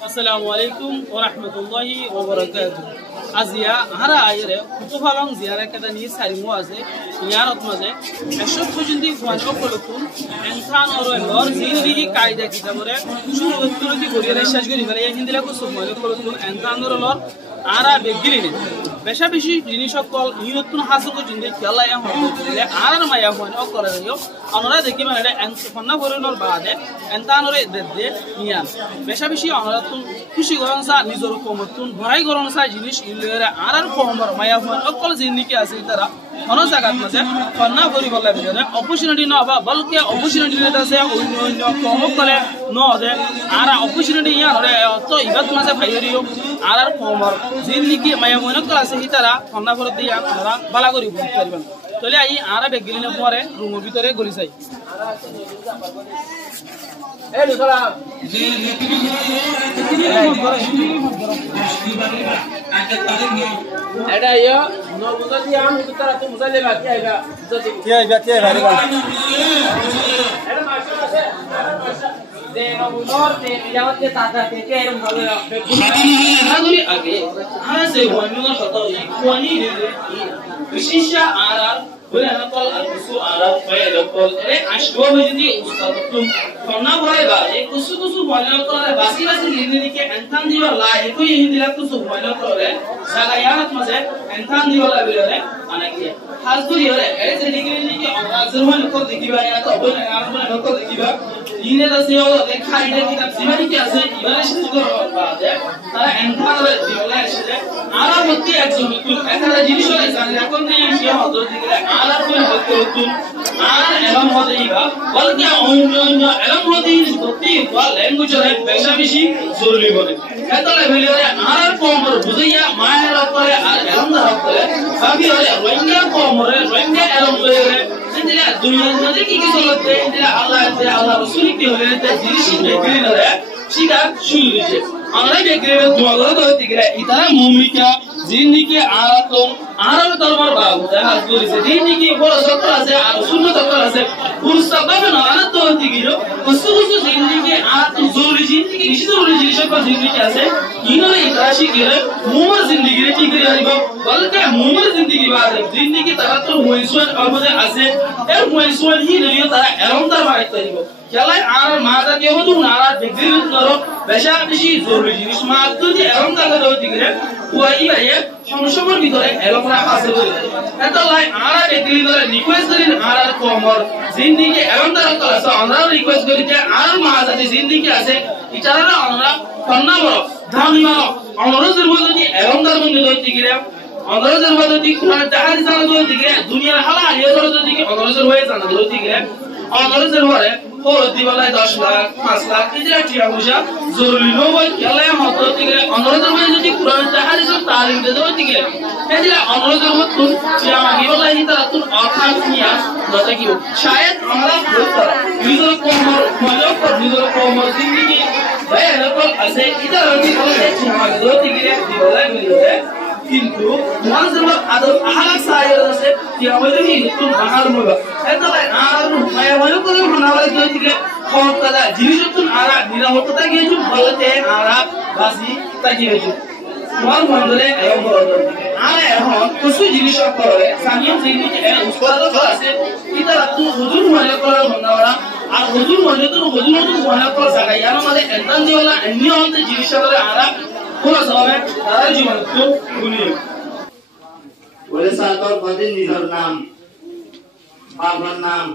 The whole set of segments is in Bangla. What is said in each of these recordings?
Assalamualaikum warahmatullahi wabarakatuh. Azia hara ayre kutufalong ziara kada ni sarimu ase ziyarat maze eshob pojindi khwan okolokun ensan oro lor zindagi kaida kitabore shuru uttoro ki goriyare shesh gori bale hindila ko submale kolokun ensan oro lor ara begiline besha beshi jinish okol inotun hasu ko jinde kala ya hoile arar maya hwan okore yo anora dekhi mane re enfanna boronor baade entan ore dedde niyan besha beshi anora tun খুশি গরন সা নিজর কমতুন ভরাই গরন সা জিনিস ইলেরে আরার কমর মায়া ফন অকল জিন্দিকি আছে তারা কোন জায়গা আছে ফন্না করি বলা বিজনে অপরচুনিটি ন বা বলকে অপরচুনিটি লেতা আছে অন্য কম করে ন দে আরা অপরচুনিটি ইয়া রে তো ইবাত মাসে ভাইরিও আরার কমর জিন্দিকি মায়া ফন অকল আছে তারা ফন্না করে দিয়া তারা বালা করি বুঝতে পারবেন তাহলে আই আরা বেগলিনে পরে রুম ভিতরে গলি যাই এই দুরা ada ya no muzali am utara tu muzali ba kya ba kya bari ba ada masha ase de no bunor de jawat ke tata ke erum bhalo aguri age ha se wanu kata ikwani ne vishisha arar bole anakol alkusu arar fayalakol ere ashgo hojidi ustadatum kona bhai ba e kusu bhalo kore basi lini ke antan diwa la eko hindila kusu bhalo kore sagayat maze antan diwa la bilore anaki hasduri ore ere se digri ke azrman ko dikiba ya to bole azrman ko dikiba ine da se o lekha ide kitab simari ke ase ibare shuru kor baade tara antan ore diwa eshe ara mutti ekjon mikul ekara jinish ore jane rakon ne ke hodo digre ara ko hodo আর এরম হদিবা বলকে অন্য এরম হদি সত্যি বা ল্যাঙ্গুয়েজ এর বেশা বেশি জরুরি বলে এত লেভেলে আর কমর বুঝিয়া মায়ের উপরে আর এরম ধর করে বাকি হলে রোহিঙ্গা কমরে রোহিঙ্গা এরম করে যেটা দুনিয়ার মধ্যে কি চলতে যেটা আল্লাহ রাসূল কি হলে তে জিনিস বেগরি ধরে শিকার শুরু হয়েছে আমরা বেগরি দোয়া করে দিগরে ইতারা মুমিকা জিন্দিগি আরাতম আরার দরবার বাবু দেখা করেছে জিন্দিগি বড় সত্য আছে আর শূন্য সত্য আছে পুরুষটা পাবে না আরাত দিগিরো কষ্ট জিন্দিগি আরাতম জরুরি জিন্দিগি নিশ্চিত জিনিস জিন্দিগি আছে ইনরে ইতাশি গেলে মুমর জিন্দিগি রে ঠিক হইব বলকে মুমর জিন্দিগি বাদ জিন্দিগি তারা তো হইসন আমাদের আছে এর হইসন হি নিও তারা এরম দরবার আইতারিব খেলায় আর মাদা কে হদু না আর বেগরি নরো বেশা বেশি জরুরি জিনিস মাত্র যে এরম দাদা দিগরে ওই ভাইয়ে সংসবর ভিতরে এরকম আছে বলে এত লাই আরা বেগরি ধরে রিকোয়েস্ট করেন আর কমর জিন্দিগি এরকম দ্বারা তো আছে আমরা রিকোয়েস্ট করি যে আর মাদা যে জিন্দিগি আছে ইটারা আমরা কন্না বড় ধামি মানো অনুরোধের মধ্যে এরকম দ্বারা বন্ধ দিগরে অনুরোধের মধ্যে কোরআন তাহারি জানা দিগরে দুনিয়ার হালা আলিয়া ধরে দিগরে অনুরোধের হয়ে জানা দিগরে অনুরোধের পরে হলদি বলায় 10 লাখ 5 লাখ এই যে টিয়া পয়সা জরুরি নয় খেলায় হতো দিগরে অনুরোধের মধ্যে যদি কোরআন তাহারি সব তালিম দিতে দিগরে এই যে অনুরোধের মধ্যে যে আমাকে বলাই তারা তুন অর্থাৎ নিয়া কথা কি শায়দ আমরা বলতে নিজের কমর জিন্দেগি ভাই এরকম আছে এটা আমি বলে আমাকে দিগরে দিবলাই মিলবে কিন্তু মানুষের আদর আহালাক সাইয়ের আছে কি আমাদের কি নতুন বাহার মবা এটা আর মায়া মায়া করে বানাবার দিকে খরতালা জিনিস নতুন আর নিরাপত্তা গিয়েছে বলতে আর বাসি তাকিয়েছে তোমার মন্ডলে এরকম আর এখন কিছু জিনিস করে স্থানীয় জিনিস উৎপাদন আছে এটা তো হুজুর মনে করার বানাওয়া আর হুজুর মনে তো হুজুর মনে করা জায়গা ইয়ার মধ্যে এন্তান দিওলা এমনি হতে জিনিস করে আর কোন সময় তার জীবন তো গুনি বলে সাতর পদে নিজের নাম বাবার নাম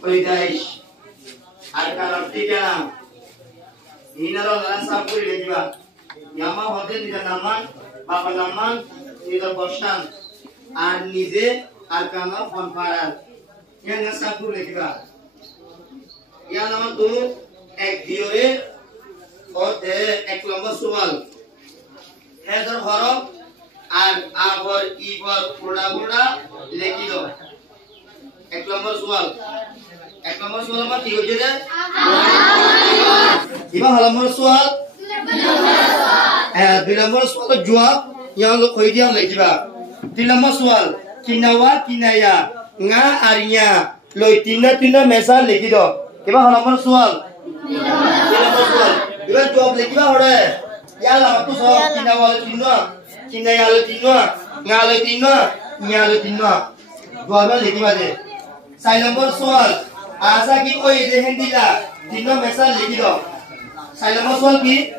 পৈদাইশ আর কারণ ঠিকানা ইনারও সব করে লিখবা ইয়ামা পদে নিজের নাম বাবার নাম নিজের বর্ষান আর নিজে আর কামা ফোন পাড়ার ইয়ানা সব করে লিখবা ইয়া নাম তো এক দিওরে ওতে এক নম্বর সওয়াল হেদর হরফ আর আবর ইবর কোড়া লিখি দাও এক নম্বর সওয়াল আমার কি হইছে রে ইবা নম্বর সওয়াল দুই নম্বর সওয়াল জবাব ইয়া কই দিয়া লিখিবা তিন নম্বর সওয়াল কিনাওয়া কিনায়া nga arinya loi tina মেসা লিখি দাও ইবা নম্বর সওয়াল Iba jawab lagi bah orang. Ya lah aku so kina wala tinwa, kina ya le tinwa, ngale tinwa, nyale tinwa. Jawab lagi bah deh. Sai number soal. Asa ki oi de hendila tinwa mesal lagi do. Sai number soal ki.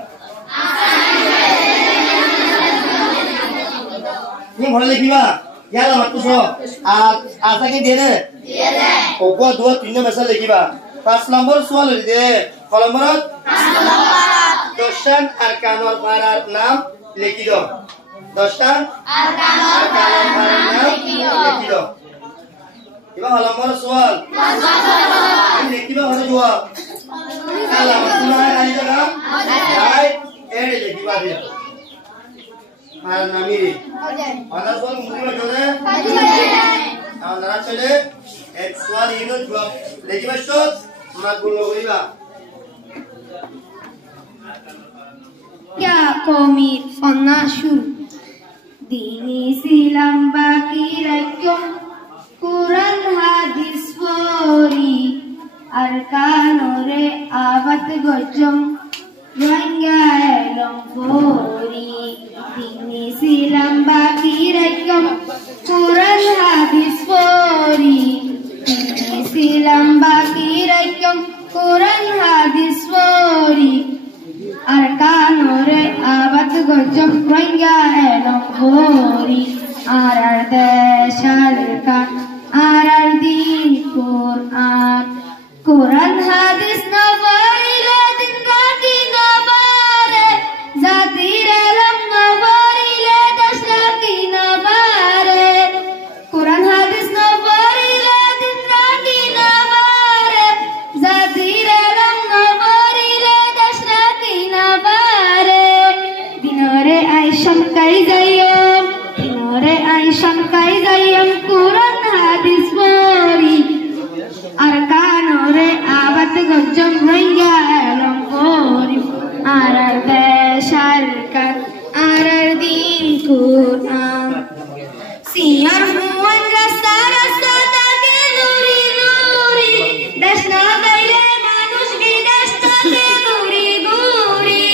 Ini boleh lagi bah. Ya lah aku so. Asa ki deh ne. Opa dua tinwa mesal lagi bah. 5 number soal deh. Kalau menurut 10 arkanor barat 6 leki do. 10 arkanor barat 6 leki do. Iba halaman soal. Ini leki ba hara jawab. Halaman soal ani jaga. Right. Ere leki ba dia. Har namiri. Mana soal mungkin ba jone? Nara chale. Ek soal ino jawab. Leki ba shot. Magulo iba. क्या कौमी फनाशु दीनी सिलम बाकी रक्यों Quran hadis fori arkanore avat gojom rangga elong fori dini silam baki rक्यों Quran hadis fori dini silam baki rक्यों Quran hadis fori arkanore avat gojom rangga elong fori arar deshalkan arar din Quran hadis nafarile din raki nabare zatire lam nafarile dashlaki nabare Quran hadis nafarile din raki nabare zatire lam nafarile dashlaki nabare dinore aisham kai zayam Quran hadis fori arkanore avat gojom rangga elong fori arar deshalkan arar din Quran siar huan rasa rasa take duri duri dashna gaile manush ki dashna ke duri duri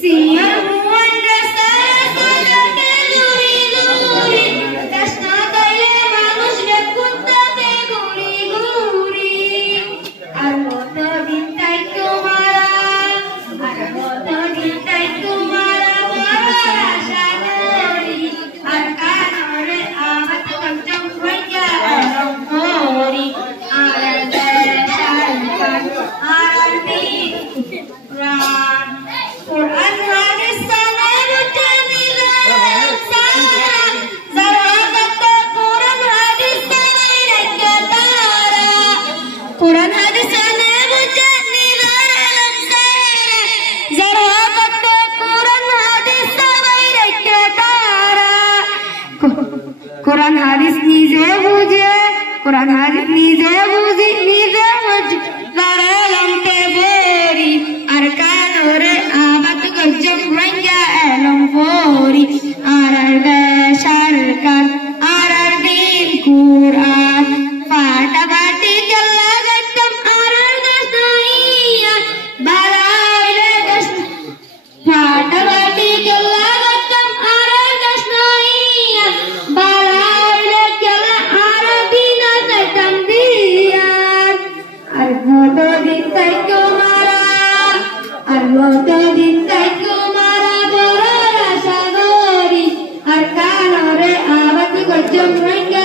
siar huan rasa rasa take duri duri dashna gaile manush ke kunta ke duri duri armoto dintai kumara rasa duri arkanore avat gojom rangga elong fori arar deshalkan arar din Quran hadis sanai bujani zarakat Quran hadis sanai rakatara Quran hadis sanai bujani zarakat Quran hadis sanai rakatara Quran hadis nize buje Quran hadis nize buji nize buji zaralam te beri arkanore avat gojom rangga elong fori arar deshalkan arar din Quran fata bati jallagatam arar dasnaiya balaile das fata bati jallagatam arar dasnaiya balaile jalla arar dina satam diyan argoto dintai kumara borara sagori arkanore avat gojom rangga